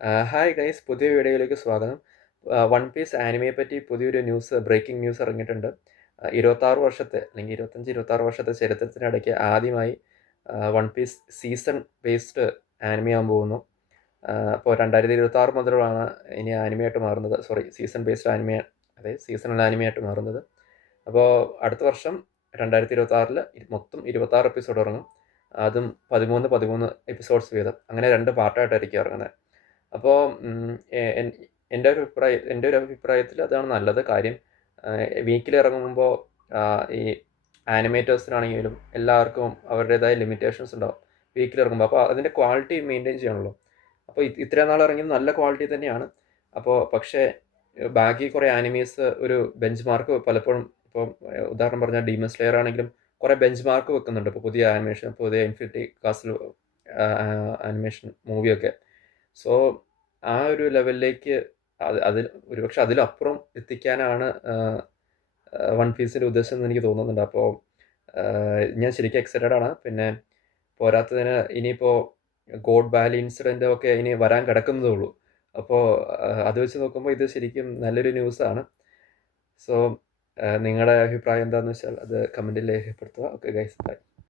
Hi guys, പുതിയ വീഡിയോയിലേക്ക് സ്വാഗതം. വൺ പീസ് ആനിമയെ പറ്റി പുതിയൊരു ബ്രേക്കിംഗ് ന്യൂസ് ഇറങ്ങിയിട്ടുണ്ട്. 26 വർഷത്തെ അല്ലെങ്കിൽ 25-26 വർഷത്തെ ചരിത്രത്തിനിടയ്ക്ക് ആദ്യമായി വൺ പീസ് സീസൺ ബേസ്ഡ് ആനിമയാകാൻ പോകുന്നു. അപ്പോൾ 2026 മുതലാണ് ഇനി ആനിമയായിട്ട് മാറുന്നത്. സീസൺ ബേസ്ഡ് ആനിമ, അതായത് സീസണൽ ആനിമയായിട്ട് മാറുന്നത്. അപ്പോൾ അടുത്ത വർഷം 2026 മൊത്തം 26 എപ്പിസോഡ് ഇറങ്ങും. അതും 13 എപ്പിസോഡ്സ് വീതം, അങ്ങനെ 2 പാർട്ടായിട്ടായിരിക്കും ഇറങ്ങുന്നത്. അപ്പോൾ എൻ്റെ ഒരു അഭിപ്രായത്തിൽ അതാണ് നല്ലത്. കാര്യം വീക്കിൽ ഇറങ്ങുമ്പോൾ ഈ ആനിമേറ്റേഴ്സിനാണെങ്കിലും എല്ലാവർക്കും അവരുടേതായ ലിമിറ്റേഷൻസ് ഉണ്ടാവും വീക്കിൽ ഇറങ്ങുമ്പോൾ. അപ്പോൾ അതിൻ്റെ ക്വാളിറ്റി മെയിൻറ്റെയിൻ ചെയ്യണമല്ലോ. അപ്പോൾ ഇത്രയും നാൾ ഇറങ്ങിയത് നല്ല ക്വാളിറ്റി തന്നെയാണ്. അപ്പോൾ പക്ഷേ ബാക്കി കുറേ ആനിമീസ് ഒരു ബെഞ്ച് മാർക്ക് പലപ്പോഴും, ഇപ്പം ഉദാഹരണം പറഞ്ഞാൽ ഡീമൺ സ്ലെയർ ആണെങ്കിലും കുറേ ബെഞ്ച് മാർക്ക് വെക്കുന്നുണ്ട്. ഇപ്പോൾ പുതിയ ഇൻഫിനിറ്റി കാസിൽ ആനിമേഷൻ മൂവിയൊക്കെ. സോ ആ ഒരു ലെവലിലേക്ക് അതിൽ ഒരുപക്ഷെ അതിലപ്പുറം എത്തിക്കാനാണ് വൺ പീസിൻ്റെ ഉദ്ദേശം എന്ന് എനിക്ക് തോന്നുന്നുണ്ട്. അപ്പോൾ ഞാൻ ശരിക്കും എക്സൈറ്റഡ് ആണ്. പിന്നെ പോരാത്തതിന് ഇനിയിപ്പോൾ ഗോഡ് വാലി ഇൻസിഡൻ്റ് ഒക്കെ ഇനി വരാൻ കിടക്കുന്നതേ ഉള്ളൂ. അപ്പോൾ അത് വെച്ച് നോക്കുമ്പോൾ ഇത് ശരിക്കും നല്ലൊരു ന്യൂസാണ്. സോ നിങ്ങളുടെ അഭിപ്രായം എന്താണെന്ന് വെച്ചാൽ അത് കമൻറ്റിൽ രേഖപ്പെടുത്തുക. Okay guys, by.